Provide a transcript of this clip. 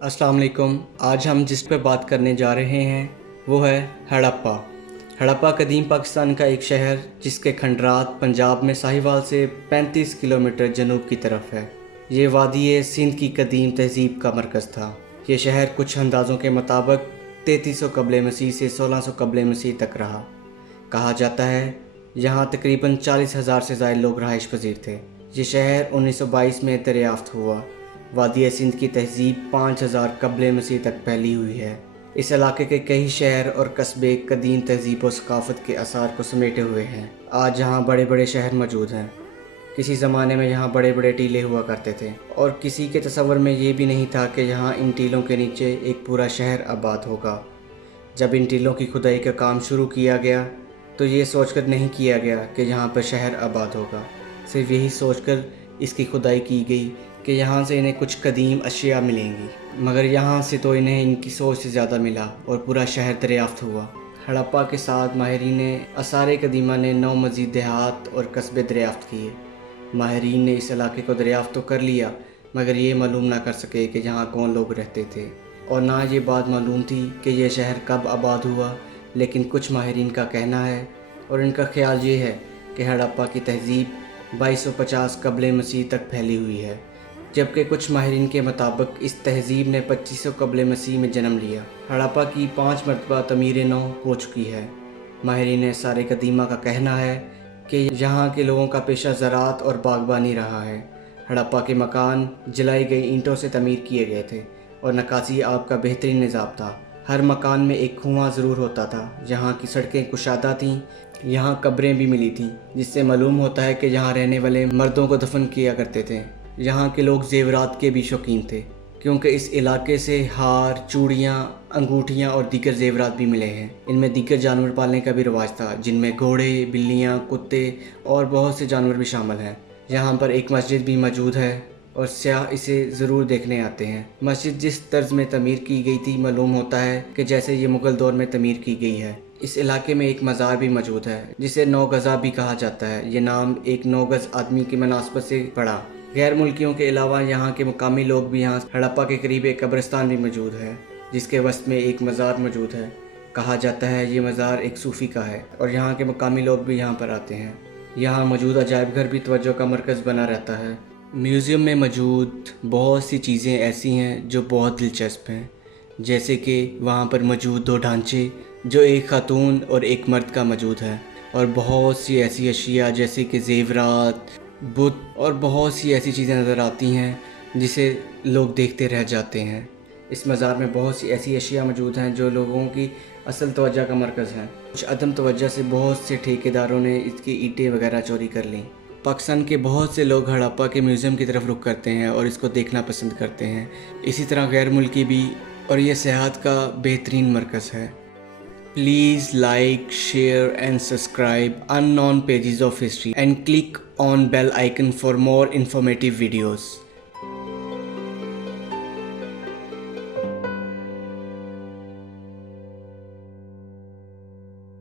अस्सलाम वालेकुम। आज हम जिस पर बात करने जा रहे हैं वो है हड़प्पा। हड़प्पा कदीम पाकिस्तान का एक शहर जिसके खंडरात पंजाब में साहिवाल से 35 किलोमीटर जनूब की तरफ है। ये वादी सिंध की कदीम तहज़ीब का मरकज़ था। ये शहर कुछ अंदाज़ों के मुताबिक 3300 कबल मसीह से 1600 कबल मसीह तक रहा। कहा जाता है यहाँ तकरीबन 40,000 से ज़ायद लोग रहाइश पजीर थे। ये शहर 1922 में दरियाफ़्त हुआ। वादी सिंध की तहज़ीब 5000 कबल मसीह तक फैली हुई है। इस इलाके के कई शहर और कस्बे कदीम तहज़ीब और सकाफ़त के आसार को समेटे हुए हैं। आज यहाँ बड़े बड़े शहर मौजूद हैं। किसी ज़माने में यहाँ बड़े बड़े टीले हुआ करते थे और किसी के तसव्वुर में ये भी नहीं था कि यहाँ इन टीलों के नीचे एक पूरा शहर आबाद होगा। जब इन टीलों की खुदाई का काम शुरू किया गया तो ये सोचकर नहीं किया गया कि यहाँ पर शहर आबाद होगा। सिर्फ यही सोचकर इसकी खुदाई की गई कि यहाँ से इन्हें कुछ कदीम अशिया मिलेंगी, मगर यहाँ से तो इन्हें इनकी सोच से ज़्यादा मिला और पूरा शहर दरियाफ़्त हुआ। हड़प्पा के साथ माहिरीन आसार कदीमा ने 9 मज़ीद देहात और कस्बे दरियाफ़्त किए। माहिरीन ने इस इलाके को दरियाफ़्त तो कर लिया, मगर ये मालूम ना कर सके कि यहाँ कौन लोग रहते थे और ना ये बात मालूम थी कि यह शहर कब आबाद हुआ। लेकिन कुछ माहिरीन का कहना है और इनका ख्याल ये है कि हड़प्पा की तहज़ीब 2250 कबल मसीह तक फैली हुई है, जबकि कुछ माहिरीन के मुताबिक इस तहज़ीब ने 2500 कबल मसीह में जन्म लिया। हड़प्पा की 5 मरतबा तमीर नौ हो चुकी है। माहिरीन आसार कदीमा का कहना है कि यहाँ के लोगों का पेशा ज़राअत और बागबानी रहा है। हड़प्पा के मकान जलाई गई ईंटों से तमीर किए गए थे और नकासी आब का बेहतरीन निज़ाम था। हर मकान में एक कुआं ज़रूर होता था। यहाँ की सड़कें कुशादा थीं। यहाँ कब्रें भी मिली थीं, जिससे मालूम होता है कि यहाँ रहने वाले मर्दों को दफन किया करते थे। यहाँ के लोग ज़ेवरात के भी शौकीन थे, क्योंकि इस इलाके से हार, चूड़ियाँ, अंगूठियाँ और दीगर ज़ेवरात भी मिले हैं। इनमें दीगर जानवर पालने का भी रिवाज था, जिनमें घोड़े, बिल्लियाँ, कुत्ते और बहुत से जानवर भी शामिल हैं। यहाँ पर एक मस्जिद भी मौजूद है और सयाह इसे ज़रूर देखने आते हैं। मस्जिद जिस तर्ज में तमीर की गई थी, मालूम होता है कि जैसे ये मुग़ल दौर में तमीर की गई है। इस इलाके में एक मज़ार भी मौजूद है जिसे 9 गज़ा भी कहा जाता है। ये नाम एक 9 गज़ आदमी की मुनासबत से पड़ा। गैर मुल्कियों के अलावा यहाँ के मुकामी लोग भी यहाँ हड़प्पा के करीब एक कब्रिस्तान भी मौजूद है, जिसके वस्त में एक मज़ार मौजूद है। कहा जाता है ये मज़ार एक सूफ़ी का है और यहाँ के मुकामी लोग भी यहाँ पर आते हैं। यहाँ मौजूद अजायब घर भी तवज्जो का मरकज़ बना रहता है। म्यूज़ियम में मौजूद बहुत सी चीज़ें ऐसी हैं जो बहुत दिलचस्प हैं, जैसे कि वहाँ पर मौजूद 2 ढांचे जो एक खातून और एक मर्द का मौजूद है, और बहुत सी ऐसी अशिया जैसे कि ज़ेवरात, बुत और बहुत सी ऐसी चीज़ें नज़र आती हैं जिसे लोग देखते रह जाते हैं। इस मज़ार में बहुत सी ऐसी अशिया मौजूद हैं जो लोगों की असल तवज्जो का मरकज़ हैं। कुछ अदम तवज्जो से बहुत से ठेकेदारों ने इसकी ईंटें वगैरह चोरी कर लीं। पाकिस्तान के बहुत से लोग हड़प्पा के म्यूज़ियम की तरफ रुख करते हैं और इसको देखना पसंद करते हैं। इसी तरह गैर मुल्की भी, और ये सेहत का बेहतरीन मरकज़ है। Please like, share and subscribe Unknown Pages of History and click on bell icon for more informative videos.